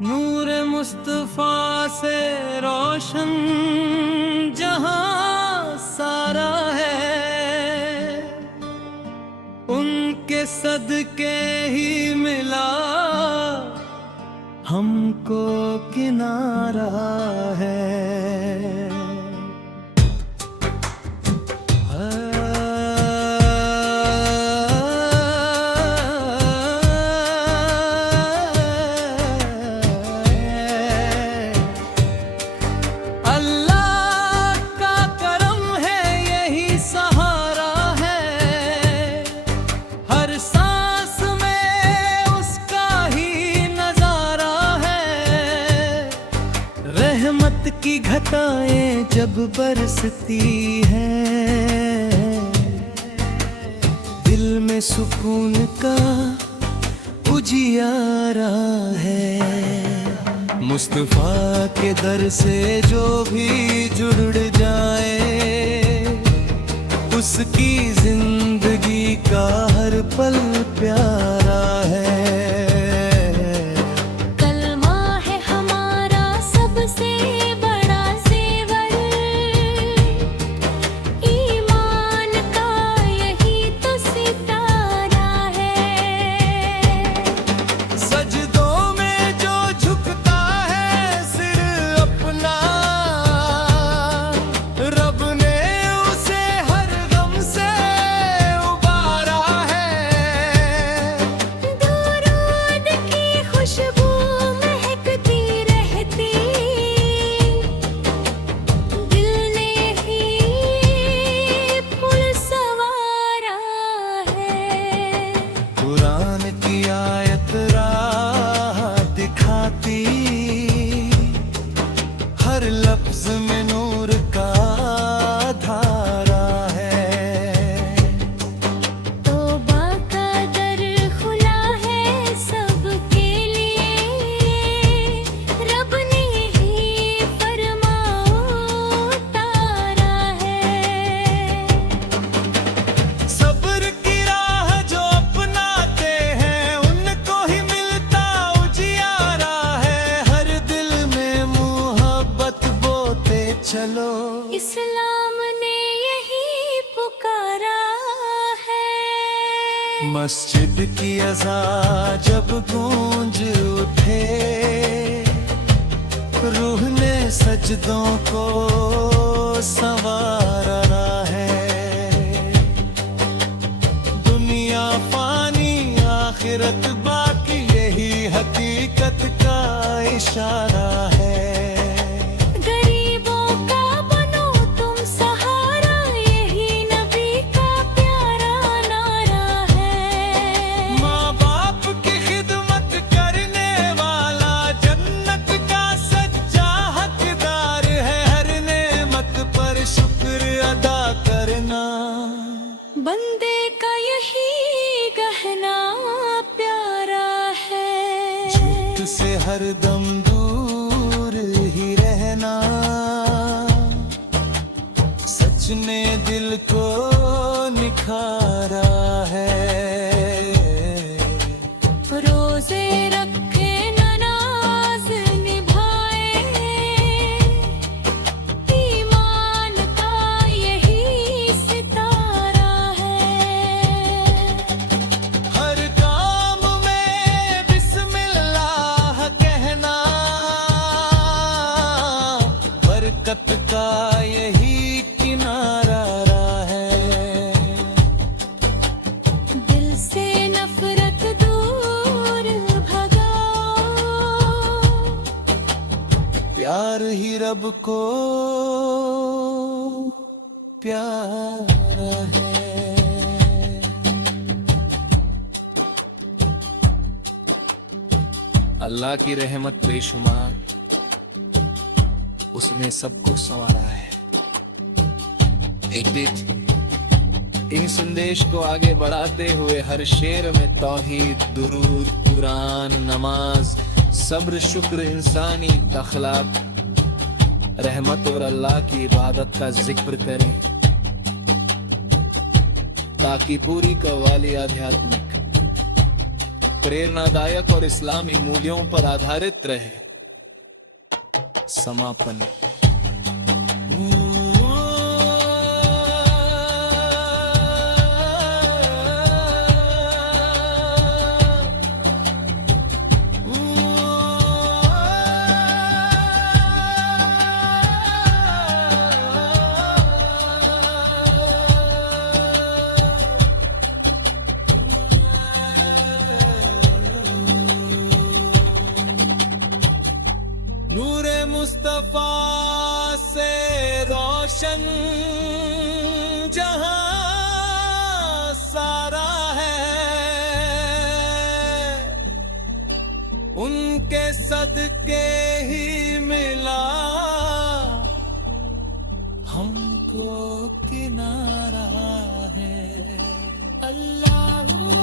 नूर मुस्तफा से रोशन जहां सारा है, उनके सदके ही मिला हमको किनारा है। रहमत की घटाएं जब बरसती हैं, दिल में सुकून का उजियारा है। मुस्तफा के दर से जो भी जुड़ जाए, उसकी जिंदगी का हर पल प्यारा है। हर लफ्ज में नूर का धारा है। तौबा का दर खुला है सबके लिए, रब ने ही फरमा उतारा है। सब्र की राह जो अपनाते हैं, उनको ही मिलता उजियारा है। हर दिल में मोहब्बत बोते चलो, इस्लाम ने यही पुकारा है। मस्जिद की अज़ा जब गूंज उठे, रूह ने सजदों को संवारा है। दुनिया फानी आखिरत बाकी, यही हकीकत का इशारा है। बंदे का यही गहना प्यारा है। झूठ से हरदम दूर ही रहना, सच ने दिल को निखारा है। रोजे रखे नमाज निभाए, ईमान का यही सितारा है। हर काम में बिस्मिल्लाह कहना, बरकत का यही किनारा है। दिल से नफरत दूर भगाओ, प्यार ही रब को प्यारा है। अल्लाह की रहमत बेशुमार, उसने सब कुछ संवारा है। इन संदेश को आगे बढ़ाते हुए हर शेर में तौहीद, दुरूद, कुरान, नमाज, सब्र, शुक्र, इंसानी अखलाक, रहमत और अल्लाह की इबादत का जिक्र करें, ताकि पूरी कव्वाली आध्यात्मिक प्रेरणादायक और इस्लामी मूल्यों पर आधारित रहे। समापन। नूरे मुस्तफा से रोशन जहां सारा है, उनके सदके ही मिला हमको किनारा है। अल्लाह